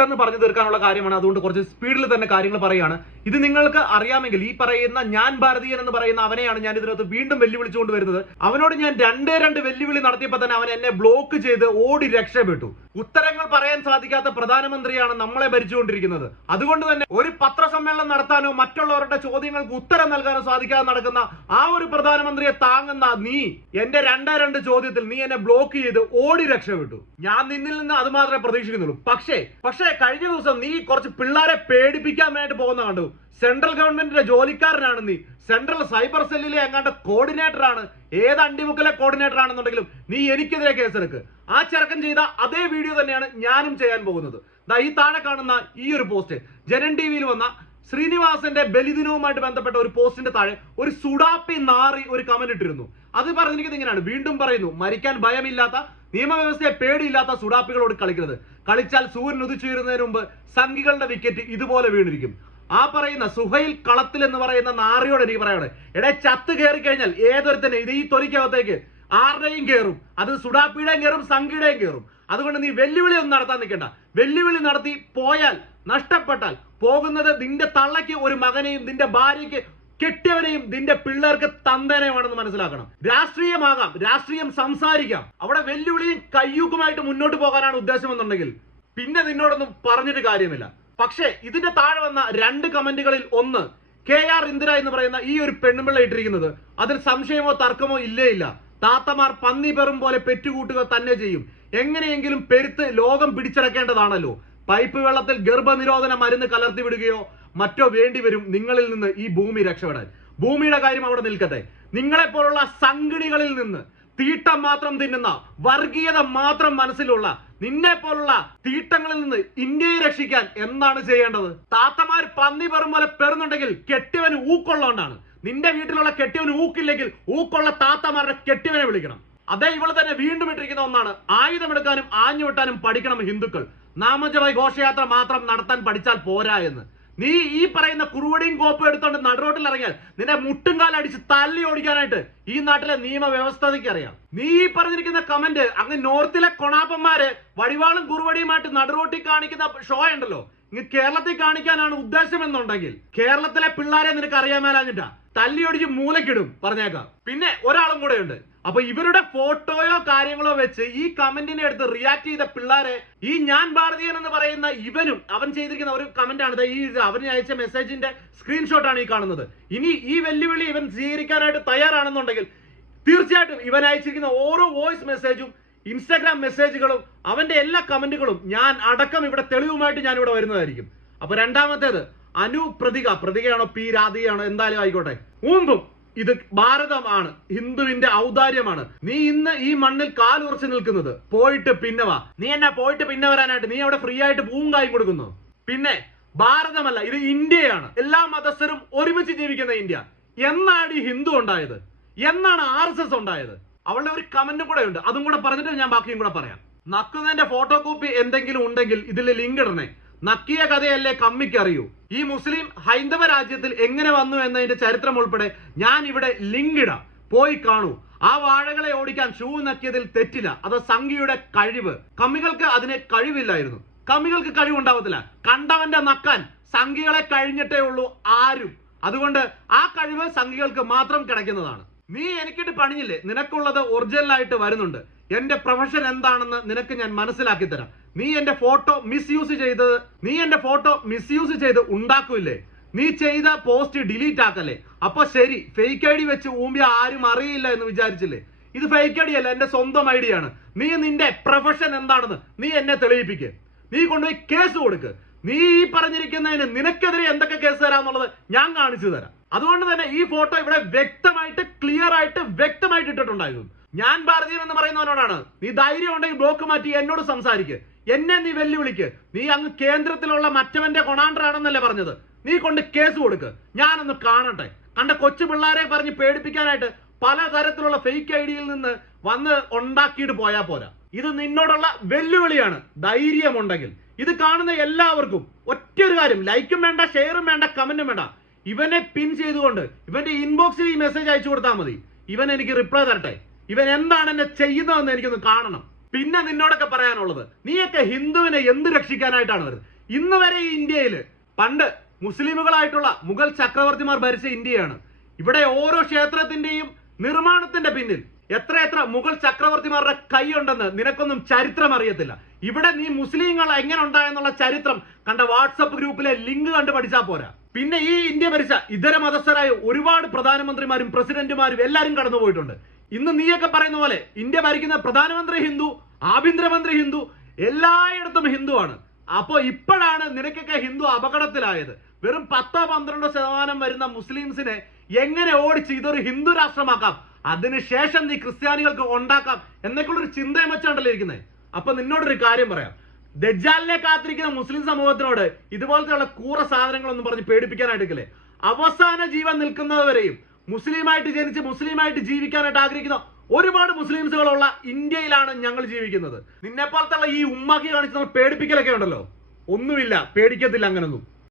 പെട്ടെന്ന് പറഞ്ഞു തീർക്കാനുള്ള കാര്യമാണ്. അതുകൊണ്ട് കുറച്ച് സ്പീഡിൽ തന്നെ കാര്യങ്ങൾ പറയുകയാണ്. ഇത് നിങ്ങൾക്ക് അറിയാമെങ്കിൽ ഈ പറയുന്ന ഞാൻ ഭാരതീയൻ എന്ന് പറയുന്ന അവനെയാണ് ഞാൻ ഇതിനകത്ത് വീണ്ടും വെല്ലുവിളിച്ചുകൊണ്ട് വരുന്നത്. അവനോട് ഞാൻ രണ്ടേ രണ്ട് വെല്ലുവിളി നടത്തിയപ്പോൾ തന്നെ അവൻ എന്നെ ബ്ലോക്ക് ചെയ്ത് ഓടി രക്ഷപ്പെട്ടു. ഉത്തരങ്ങൾ പറയാൻ സാധിക്കാത്ത പ്രധാനമന്ത്രിയാണ് നമ്മളെ ഭരിച്ചുകൊണ്ടിരിക്കുന്നത്. അതുകൊണ്ട് തന്നെ ഒരു പത്രസമ്മേളനം നടത്താനോ മറ്റുള്ളവരുടെ ചോദ്യങ്ങൾക്ക് ഉത്തരം നൽകാനോ സാധിക്കാതെ നടക്കുന്ന ആ ഒരു പ്രധാനമന്ത്രിയെ താങ്ങുന്ന നീ എന്റെ രണ്ടേ രണ്ട് ചോദ്യത്തിൽ നീ എന്നെ ബ്ലോക്ക് ചെയ്ത് ഓടി രക്ഷപ്പെട്ടു. ഞാൻ നിന്നിൽ നിന്ന് അത് മാത്രമേ പ്രതീക്ഷിക്കുന്നുള്ളൂ. പക്ഷേ പക്ഷേ കഴിഞ്ഞ ദിവസം നീ കുറച്ച് പിള്ളേരെ പേടിപ്പിക്കാൻ വേണ്ടി പോകുന്ന കണ്ടു. സെൻട്രൽ ഗവൺമെന്റിന്റെ ജോലിക്കാരനാണ് നീ. സെൻട്രൽ സൈബർ സെല്ലിലെ എങ്ങാണ്ട് കോർഡിനേറ്റർ ആണ് ഏത് അണ്ടിമുക്കലെ കോർഡിനേറ്റർ ആണെന്നുണ്ടെങ്കിലും നീ എനിക്കെതിരെ കേസെടുക്ക്. ആ ചെറുക്കൻ ചെയ്ത അതേ വീഡിയോ തന്നെയാണ് ഞാനും ചെയ്യാൻ പോകുന്നത്. ദാ ഈ താഴെ കാണുന്ന ഈ ഒരു പോസ്റ്റ്. ജനൻ ടി വിയിൽ വന്ന ശ്രീനിവാസന്റെ ബലിദിനവുമായിട്ട് ബന്ധപ്പെട്ട ഒരു പോസ്റ്റിന്റെ താഴെ ഒരു സുഡാപ്പി നാറി ഒരു കമന്റ് ഇട്ടിരുന്നു. അത് പറഞ്ഞിരിക്കുന്നത് ഇങ്ങനെയാണ്. വീണ്ടും പറയുന്നു മരിക്കാൻ ഭയമില്ലാത്ത നിയമവ്യവസ്ഥയെ പേടിയില്ലാത്ത സുഡാപ്പികളോട് കളിക്കരുത്. കളിച്ചാൽ സൂര്യൻ ഉദിച്ചുയരുന്നതിന് മുമ്പ് സംഘികളുടെ വിക്കറ്റ് ഇതുപോലെ വീണിരിക്കും. ആ പറയുന്ന സുഹൈൽ കളത്തിൽ എന്ന് പറയുന്ന നാറിയോട് എനിക്ക് പറയാണ് എടേ ചത്ത് കയറി കഴിഞ്ഞാൽ ഏതൊരുത്തന്നെ ഇത് ഈ തൊലിക്കകത്തേക്ക് ആരുടെയും കയറും. അത് സുഡാപ്പിയുടെയും കയറും സംഘിയുടെയും കയറും. അതുകൊണ്ട് നീ വെല്ലുവിളി ഒന്നും നടത്താൻ നിൽക്കണ്ട. വെല്ലുവിളി നടത്തി പോയാൽ നഷ്ടപ്പെട്ടാൽ പോകുന്നത് നിന്റെ തള്ളയ്ക്ക് ഒരു മകനെയും നിന്റെ ഭാര്യയ്ക്ക് കെട്ടിയവനെയും നിന്റെ പിള്ളേർക്ക് തന്തനെയുമാണെന്ന് മനസ്സിലാക്കണം. രാഷ്ട്രീയമാകാം രാഷ്ട്രീയം സംസാരിക്കാം. അവിടെ വെല്ലുവിളിയും കയ്യൂക്കുമായിട്ട് മുന്നോട്ട് പോകാനാണ് ഉദ്ദേശമെന്നുണ്ടെങ്കിൽ പിന്നെ നിന്നോടൊന്നും പറഞ്ഞിട്ട് കാര്യമില്ല. പക്ഷേ ഇതിന്റെ താഴെ വന്ന രണ്ട് കമന്റുകളിൽ ഒന്ന് കെ ആർ ഇന്ദിര എന്ന് പറയുന്ന ഈ ഒരു പെണ്ണുപിള്ള ഇട്ടിരിക്കുന്നത്. അതിൽ സംശയമോ തർക്കമോ ഇല്ലേ ഇല്ല താത്തമാർ പന്നി പെറും പോലെ പെറ്റുകൂട്ടുക തന്നെ ചെയ്യും. എങ്ങനെയെങ്കിലും പെരുത്ത് ലോകം പിടിച്ചടക്കേണ്ടതാണല്ലോ. പൈപ്പ് വെള്ളത്തിൽ ഗർഭനിരോധന മരുന്ന് കലർത്തി വിടുകയോ മറ്റോ വേണ്ടിവരും നിങ്ങളിൽ നിന്ന് ഈ ഭൂമി രക്ഷപ്പെടാൻ. ഭൂമിയുടെ കാര്യം അവിടെ നിൽക്കട്ടെ. നിങ്ങളെപ്പോലുള്ള സംഘടികളിൽ നിന്ന് തീട്ടം മാത്രം തിന്നുന്ന വർഗീയത മാത്രം മനസ്സിലുള്ള നിന്നെ പോലുള്ള തീട്ടങ്ങളിൽ നിന്ന് ഇന്ത്യയെ രക്ഷിക്കാൻ എന്താണ് ചെയ്യേണ്ടത്? താത്തമാർ പന്നി പെറും പോലെ പെറുന്നുണ്ടെങ്കിൽ കെട്ടിയവന് ഊക്കൊള്ളോണ്ടാണ്. നിന്റെ വീട്ടിലുള്ള കെട്ടിയവന് ഊക്കില്ലെങ്കിൽ ഊക്കുള്ള താത്തമാരുടെ കെട്ടിവനെ വിളിക്കണം. അതേ ഇവൾ തന്നെ വീണ്ടും ഇട്ടിരിക്കുന്ന ഒന്നാണ്. ആയുധമെടുക്കാനും ആഞ്ഞു വെട്ടാനും പഠിക്കണം ഹിന്ദുക്കൾ. നാമജപ ഘോഷയാത്ര മാത്രം നടത്താൻ പഠിച്ചാൽ പോരാ എന്ന്. നീ ഈ പറയുന്ന കുറുവടിയും കോപ്പും എടുത്തോണ്ട് നടുറോട്ടിൽ ഇറങ്ങിയാൽ നിന്റെ മുട്ടും കാലടിച്ച് തല്ലി ഓടിക്കാനായിട്ട് ഈ നാട്ടിലെ നിയമവ്യവസ്ഥതയ്ക്ക് അറിയാം നീ ഈ പറഞ്ഞിരിക്കുന്ന കമന്റ് അങ്ങ് നോർത്തിലെ കൊണാപ്പന്മാര് വടിവാളും കുറുവടിയുമായിട്ട് നടുറോട്ടിൽ കാണിക്കുന്ന ഷോ ഉണ്ടല്ലോ. കേരളത്തിൽ കാണിക്കാനാണ് ഉദ്ദേശം എന്നുണ്ടെങ്കിൽ കേരളത്തിലെ പിള്ളേരെ നിനക്ക് അറിയാൻ മേലാഞ്ഞിട്ടാ തല്ലിയൊടിച്ച് മൂലക്കിടും പറഞ്ഞേക്കാം. പിന്നെ ഒരാളും കൂടെ ഉണ്ട് അപ്പൊ ഇവരുടെ ഫോട്ടോയോ കാര്യങ്ങളോ വെച്ച് ഈ കമന്റിനെ എടുത്ത് റിയാക്ട് ചെയ്ത പിള്ളേരെ ഈ ഞാൻ ഭാരതീയൻ എന്ന് പറയുന്ന ഇവനും അവൻ ചെയ്തിരിക്കുന്ന ഒരു കമന്റ് ആണ് ഈ അവന് അയച്ച മെസ്സേജിന്റെ സ്ക്രീൻഷോട്ട് ആണ് ഈ കാണുന്നത്. ഇനി ഈ വെല്ലുവിളി ഇവൻ സ്വീകരിക്കാനായിട്ട് തയ്യാറാണെന്നുണ്ടെങ്കിൽ തീർച്ചയായിട്ടും ഇവൻ അയച്ചിരിക്കുന്ന ഓരോ വോയിസ് മെസ്സേജും ഇൻസ്റ്റാഗ്രാം മെസ്സേജുകളും അവന്റെ എല്ലാ കമന്റുകളും ഞാൻ അടക്കം ഇവിടെ തെളിവുമായിട്ട് ഞാൻ ഇവിടെ വരുന്നതായിരിക്കും. അപ്പൊ രണ്ടാമത്തേത് അനു പ്രതിക. പ്രതികയാണോ പി രാധികയാണോ എന്തായാലും ആയിക്കോട്ടെ. മുമ്പും ഇത് ഭാരതമാണ്. ഹിന്ദുവിന്റെ ഔദാര്യമാണ്. നീ ഇന്ന് ഈ മണ്ണിൽ കാലുറച്ച് നിൽക്കുന്നത്. പോയിട്ട് പിന്നെ വാ നീ എന്നാ പോയിട്ട് പിന്നെ വരാനായിട്ട്? നീ അവിടെ ഫ്രീ ആയിട്ട് പൂവും കായും കൊടുക്കുന്നു. പിന്നെ ഭാരതമല്ല ഇത് ഇന്ത്യയാണ്. എല്ലാ മതസ്ഥരും ഒരുമിച്ച് ജീവിക്കുന്ന ഇന്ത്യ. എന്നാണ് ഈ ഹിന്ദു ഉണ്ടായത്? എന്നാണ് ആർ എസ് എസ് ഉണ്ടായത്? അവളുടെ ഒരു കമന്റും കൂടെ ഉണ്ട്. അതും കൂടെ പറഞ്ഞിട്ട് ഞാൻ ബാക്കിയും കൂടെ പറയാം. നക്കുന്നതിന്റെ ഫോട്ടോ കോപ്പി എന്തെങ്കിലും ഉണ്ടെങ്കിൽ ഇതിൽ ലിങ്ക് ഇടണേ. നക്കിയ കഥയല്ലേ കമ്മിക്ക് അറിയൂ. ഈ മുസ്ലിം ഹൈന്ദവ രാജ്യത്തിൽ എങ്ങനെ വന്നു എന്നതിന്റെ ചരിത്രം ഉൾപ്പെടെ ഞാൻ ഇവിടെ ലിങ്ക് ഇടാം. പോയി കാണൂ. ആ വാഴകളെ ഓടിക്കാൻ ഷൂ നക്കിയതിൽ തെറ്റില്ല. അത് സംഘിയുടെ കഴിവ്. കമ്മികൾക്ക് അതിനെ കഴിവില്ലായിരുന്നു. കമ്മികൾക്ക് കഴിവുണ്ടാവത്തില്ല. കണ്ടവന്റെ നക്കാൻ സംഘികളെ കഴിഞ്ഞിട്ടേ ഉള്ളൂ ആരും. അതുകൊണ്ട് ആ കഴിവ് സംഘികൾക്ക് മാത്രം കിടക്കുന്നതാണ്. നീ എനിക്കിട്ട് പണിഞ്ഞില്ലേ നിനക്കുള്ളത് ഒറിജിനൽ ആയിട്ട് വരുന്നുണ്ട്. എന്റെ പ്രൊഫഷൻ എന്താണെന്ന് നിനക്ക് ഞാൻ മനസ്സിലാക്കി തരാം. നീ എന്റെ ഫോട്ടോ മിസ്യൂസ് ചെയ്തത് നീ എന്റെ ഫോട്ടോ മിസ്യൂസ് ചെയ്ത് ഉണ്ടാക്കൂല്ലേ? നീ ചെയ്ത പോസ്റ്റ് ഡിലീറ്റ് ആക്കല്ലേ? അപ്പൊ ശരി ഫേക്ക് ഐ ഡി വെച്ച് ഊമ്പിയ ആരും അറിയില്ല എന്ന് വിചാരിച്ചില്ലേ? ഇത് ഫേക്ക് ഐ ഡി അല്ല എന്റെ സ്വന്തം ഐ ഡി ആണ്. നീ നിന്റെ പ്രൊഫഷൻ എന്താണെന്ന് നീ എന്നെ തെളിയിപ്പിക്ക്. നീ കൊണ്ടുപോയി കേസ് കൊടുക്ക്. നീ ഈ പറഞ്ഞിരിക്കുന്നതിന് നിനക്കെതിരെ എന്തൊക്കെ കേസ് തരാന്നുള്ളത് ഞാൻ കാണിച്ചു തരാം. അതുകൊണ്ട് തന്നെ ഈ ഫോട്ടോ ഇവിടെ വ്യക്തമായിട്ട് ക്ലിയർ ആയിട്ട് വ്യക്തമായിട്ട് ഇട്ടിട്ടുണ്ടായിരുന്നു. ഞാൻ ഭാരതീയൻ എന്ന് പറയുന്നവനോടാണ് നീ ധൈര്യം ഉണ്ടെങ്കിൽ ബ്ലോക്ക് മാറ്റി എന്നോട് സംസാരിക്ക്. എന്നെ നീ വെല്ലുവിളിക്ക്. നീ അങ്ങ് കേന്ദ്രത്തിലുള്ള മറ്റവന്റെ കൊണാണ്ടർ ആണെന്നല്ലേ പറഞ്ഞത്. നീ കൊണ്ട് കേസ് കൊടുക്ക്. ഞാനൊന്ന് കാണട്ടെ. കണ്ട കൊച്ചു പിള്ളേരെ പറഞ്ഞ് പേടിപ്പിക്കാനായിട്ട് പലതരത്തിലുള്ള ഫേക്ക് ഐഡിയിൽ ഡിയിൽ നിന്ന് വന്ന് ഉണ്ടാക്കിയിട്ട് പോയാൽ പോരാ. ഇത് നിന്നോടുള്ള വെല്ലുവിളിയാണ് ധൈര്യമുണ്ടെങ്കിൽ. ഇത് കാണുന്ന എല്ലാവർക്കും ഒറ്റ ഒരു കാര്യം ലൈക്കും വേണ്ട ഷെയറും വേണ്ട കമന്റും വേണ്ട. ഇവനെ പിൻ ചെയ്തുകൊണ്ട് ഇവന്റെ ഇൻബോക്സിൽ ഈ മെസ്സേജ് അയച്ചു കൊടുത്താൽ മതി. ഇവൻ എനിക്ക് റിപ്ലൈ തരട്ടെ. ഇവൻ എന്താണ് എന്നെ ചെയ്യുന്നതെന്ന് എനിക്കൊന്ന് കാണണം. പിന്നെ നിന്നോടൊക്കെ പറയാനുള്ളത് നീയൊക്കെ ഹിന്ദുവിനെ എന്ത് രക്ഷിക്കാനായിട്ടാണ് വരുന്നത്? ഇന്ന് വരെ ഈ ഇന്ത്യയിൽ പണ്ട് മുസ്ലിമുകളായിട്ടുള്ള മുഗൾ ചക്രവർത്തിമാർ ഭരിച്ച ഇന്ത്യയാണ്. ഇവിടെ ഓരോ ക്ഷേത്രത്തിന്റെയും നിർമ്മാണത്തിന്റെ പിന്നിൽ എത്ര എത്ര മുഗൾ ചക്രവർത്തിമാരുടെ കൈയുണ്ടെന്ന് നിനക്കൊന്നും ചരിത്രം അറിയത്തില്ല. ഇവിടെ നീ മുസ്ലിങ്ങൾ എങ്ങനെ ഉണ്ടായെന്നുള്ള ചരിത്രം കണ്ട വാട്സപ്പ് ഗ്രൂപ്പിലെ ലിങ്ക് കണ്ട് പഠിച്ചാൽ പോരാ. പിന്നെ ഈ ഇന്ത്യ ഭരിച്ച ഇതര മതസ്ഥരായ ഒരുപാട് പ്രധാനമന്ത്രിമാരും പ്രസിഡന്റുമാരും എല്ലാവരും കടന്നുപോയിട്ടുണ്ട്. ഇന്ന് നീയൊക്കെ പറയുന്ന പോലെ ഇന്ത്യ ഭരിക്കുന്ന പ്രധാനമന്ത്രി ഹിന്ദു ആഭ്യന്തരമന്ത്രി ഹിന്ദു എല്ലായിടത്തും ഹിന്ദുവാണ്. അപ്പോൾ ഇപ്പോഴാണ് നിനക്കൊക്കെ ഹിന്ദു അപകടത്തിലായത്. വെറും പത്തോ പന്ത്രണ്ടോ ശതമാനം വരുന്ന മുസ്ലിംസിനെ എങ്ങനെ ഓടിച്ച് ഇതൊരു ഹിന്ദു രാഷ്ട്രമാക്കാം? അതിനുശേഷം നീ ക്രിസ്ത്യാനികൾക്ക് ഉണ്ടാക്കാം എന്നൊക്കെയുള്ളൊരു ചിന്തയും വെച്ചാണ്ടല്ലോ ഇരിക്കുന്നത് അപ്പൊ നിന്നോടൊരു കാര്യം പറയാം. ദജ്ജാലിനെ കാത്തിരിക്കുന്ന മുസ്ലിം സമൂഹത്തിനോട് ഇതുപോലത്തെയുള്ള കൂറ സാധനങ്ങളൊന്നും പറഞ്ഞ് പേടിപ്പിക്കാനായിട്ടില്ലേ അവസാന ജീവൻ നിൽക്കുന്നവരെയും മുസ്ലിമായിട്ട് ജനിച്ച് മുസ്ലിമായിട്ട് ജീവിക്കാനായിട്ട് ആഗ്രഹിക്കുന്ന ഒരുപാട് മുസ്ലിംസുകളുള്ള ഇന്ത്യയിലാണ് ഞങ്ങൾ ജീവിക്കുന്നത്. നിന്നെപ്പോലത്തെ ഈ ഉമ്മാക്കി കാണിച്ച് നമ്മൾ പേടിപ്പിക്കലൊക്കെ ഉണ്ടല്ലോ? ഒന്നുമില്ല പേടിക്കത്തില്ല അങ്ങനൊന്നും.